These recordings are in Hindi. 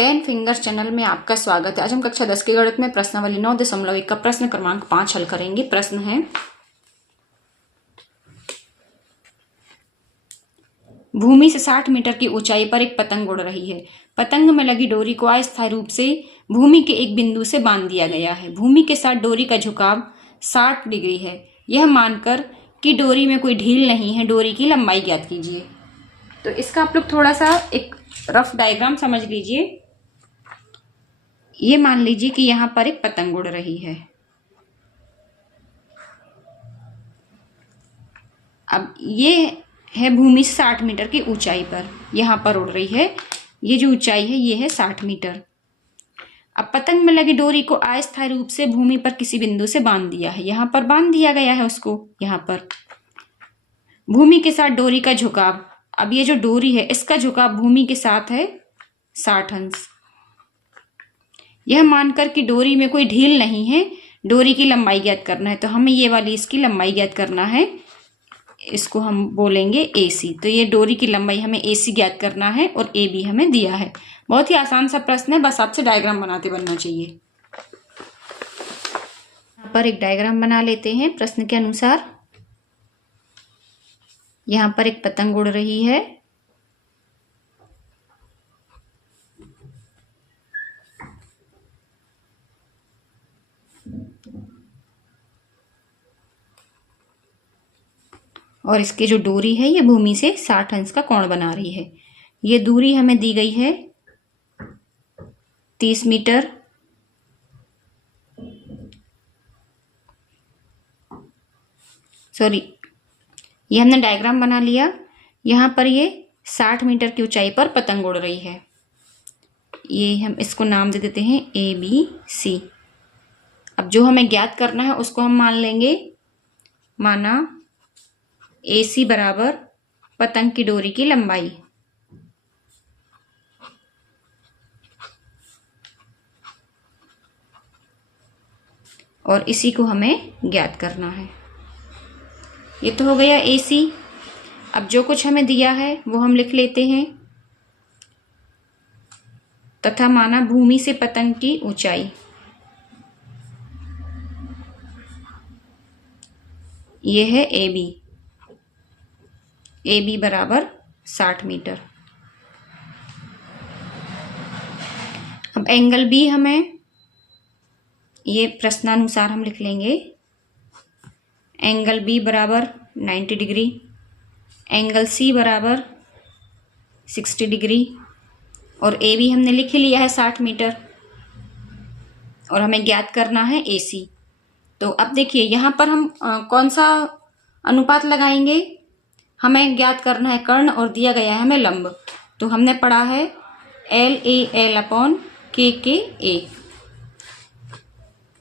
10 फिंगर्स चैनल में आपका स्वागत है। आज हम कक्षा 10 के गणित में प्रश्नावली 9.1 का प्रश्न क्रमांक 5 हल करेंगे। प्रश्न है, भूमि से 60 मीटर की ऊंचाई पर एक पतंग उड़ रही है। पतंग में लगी डोरी को अस्थायी रूप से भूमि के एक बिंदु से बांध दिया गया है। भूमि के साथ डोरी का झुकाव 60 डिग्री है। यह मानकर कि डोरी में कोई ढील नहीं है, डोरी की लंबाई ज्ञात कीजिए। तो इसका आप लोग थोड़ा सा एक रफ डायग्राम समझ लीजिए। ये मान लीजिए कि यहां पर एक पतंग उड़ रही है। अब ये है भूमि से 60 मीटर की ऊंचाई पर, यहां पर उड़ रही है। ये जो ऊंचाई है ये है 60 मीटर। अब पतंग में लगी डोरी को अस्थायी रूप से भूमि पर किसी बिंदु से बांध दिया है। यहां पर बांध दिया गया है उसको। यहां पर भूमि के साथ डोरी का झुकाव, अब ये जो डोरी है इसका झुकाव भूमि के साथ है 60 अंश। यह मानकर कि डोरी में कोई ढील नहीं है, डोरी की लंबाई ज्ञात करना है। तो हमें ये वाली इसकी लंबाई ज्ञात करना है, इसको हम बोलेंगे AC। तो ये डोरी की लंबाई हमें AC ज्ञात करना है और AB हमें दिया है। बहुत ही आसान सा प्रश्न है, बस आपसे डायग्राम बनाते बनना चाहिए। यहाँ पर एक डायग्राम बना लेते हैं प्रश्न के अनुसार। यहाँ पर एक पतंग उड़ रही है। और इसकी जो डोरी है ये भूमि से 60 अंश का कोण बना रही है। ये दूरी हमें दी गई है 30 मीटर। सॉरी, ये हमने डायग्राम बना लिया। यहाँ पर ये 60 मीटर की ऊंचाई पर पतंग उड़ रही है। ये हम इसको नाम दे देते हैं ABC। अब जो हमें ज्ञात करना है उसको हम मान लेंगे, माना AC बराबर पतंग की डोरी की लंबाई। और इसी को हमें ज्ञात करना है। ये तो हो गया AC। अब जो कुछ हमें दिया है वो हम लिख लेते हैं। तथा माना भूमि से पतंग की ऊंचाई, ये है AB बराबर 60 मीटर। अब एंगल B हमें, ये प्रश्नानुसार हम लिख लेंगे, एंगल B बराबर 90 डिग्री, एंगल C बराबर 60 डिग्री और AB हमने लिख ही लिया है 60 मीटर और हमें ज्ञात करना है AC। तो अब देखिए यहाँ पर हम कौन सा अनुपात लगाएंगे, हमें ज्ञात करना है कर्ण और दिया गया है हमें लंब। तो हमने पढ़ा है LAL/KKA।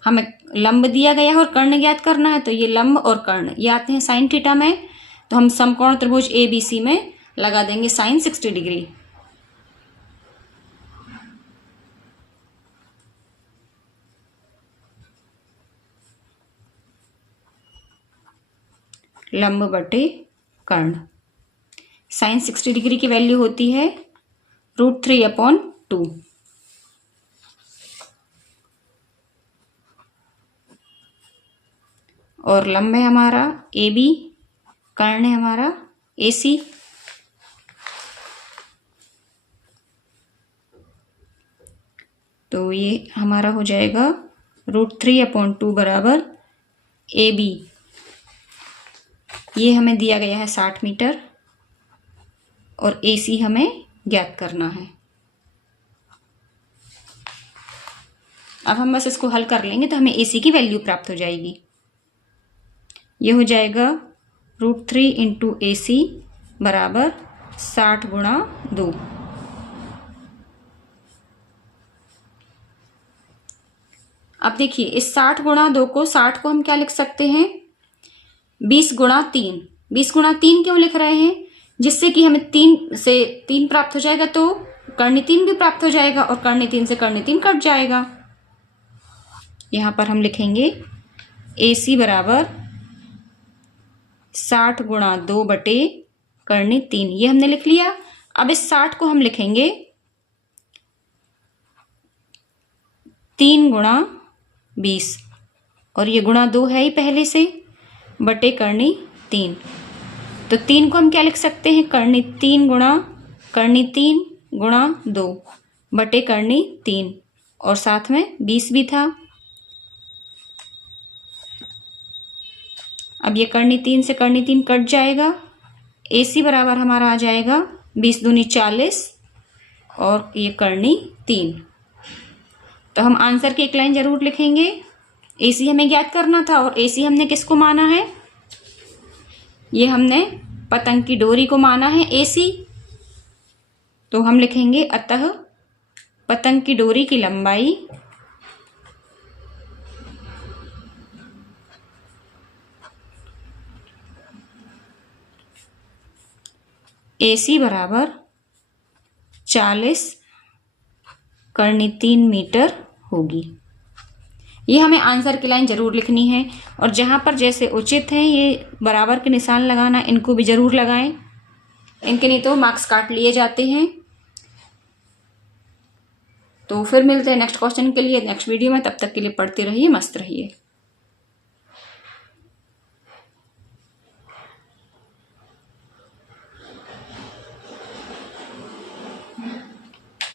हमें लंब दिया गया है और कर्ण ज्ञात करना है। तो ये लंब और कर्ण ये आते हैं साइन थीटा में। तो हम समकोण त्रिभुज ABC में लगा देंगे साइन 60 डिग्री। लंब बटे कर्ण, साइन 60 डिग्री की वैल्यू होती है √3/2। और लंब है हमारा AB, कर्ण है हमारा AC। तो ये हमारा हो जाएगा √3/2 बराबर AB। ये हमें दिया गया है 60 मीटर और AC हमें ज्ञात करना है। अब हम बस इसको हल कर लेंगे तो हमें AC की वैल्यू प्राप्त हो जाएगी। ये हो जाएगा √3 × AC बराबर 60 × 2। अब देखिए इस 60 × 2 को, 60 को हम क्या लिख सकते हैं, 20 × 3। 20 × 3 क्यों लिख रहे हैं, जिससे कि हमें 3 से 3 प्राप्त हो जाएगा तो कर्ण 3 भी प्राप्त हो जाएगा और कर्ण 3 से कर्ण 3 कट जाएगा। यहां पर हम लिखेंगे AC बराबर 60 × 2 बटे कर्ण 3। ये हमने लिख लिया। अब इस 60 को हम लिखेंगे 3 गुणा 20 और ये गुणा 2 है ही पहले से, बटे करनी 3। तो 3 को हम क्या लिख सकते हैं, करनी 3 गुणा 2 बटे करनी 3 और साथ में 20 भी था। अब ये करनी 3 से करनी 3 कट जाएगा, AC बराबर हमारा आ जाएगा 20 दूनी 40 और ये करनी 3। तो हम आंसर की एक लाइन जरूर लिखेंगे। AC हमें ज्ञात करना था और AC हमने किसको माना है, ये हमने पतंग की डोरी को माना है AC। तो हम लिखेंगे अतः पतंग की डोरी की लंबाई AC बराबर 40 करनी 3 मीटर होगी। ये हमें आंसर की लाइन जरूर लिखनी है और जहां पर जैसे उचित है ये बराबर के निशान लगाना, इनको भी जरूर लगाएं, इनके नहीं तो मार्क्स काट लिए जाते हैं। तो फिर मिलते हैं नेक्स्ट क्वेश्चन के लिए नेक्स्ट वीडियो में, तब तक के लिए पढ़ते रहिए, मस्त रहिए।